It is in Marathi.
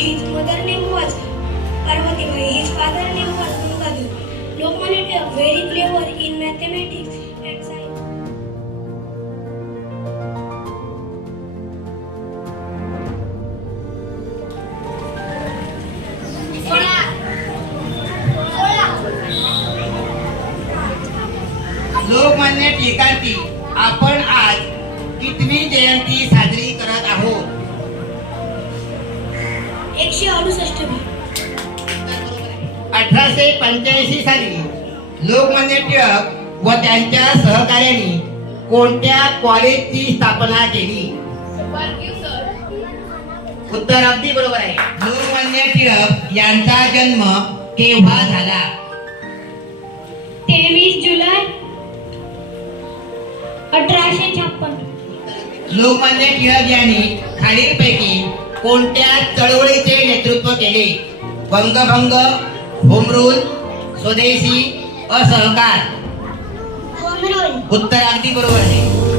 His mother name was Parvati Bai. His father name was Gangadhar. Lokmanya Tilak very clever in mathematics and science. Lokmanya टिळकांची आपण आज कितवी जयंती साजरी करत आहोत? 168वी. 1885 साली लोकमान्य टिळक व त्यांच्या सहकार्यांनी कोणत्या कॉलेजची स्थापना केली? उत्तर अगदी बरोबर आहे. लोकमान्य टिळक यांचा जन्म केव्हा झाला? 23 जुलै 1856. लोकमान्य टिळक यांनी खालीलपैकी कोणत्या चळवळीचे नेतृत्व केले? बंगभंग, होम रूल, स्वदेशी, असहकार. Home rule. उत्तर अगदी बरोबर आहे.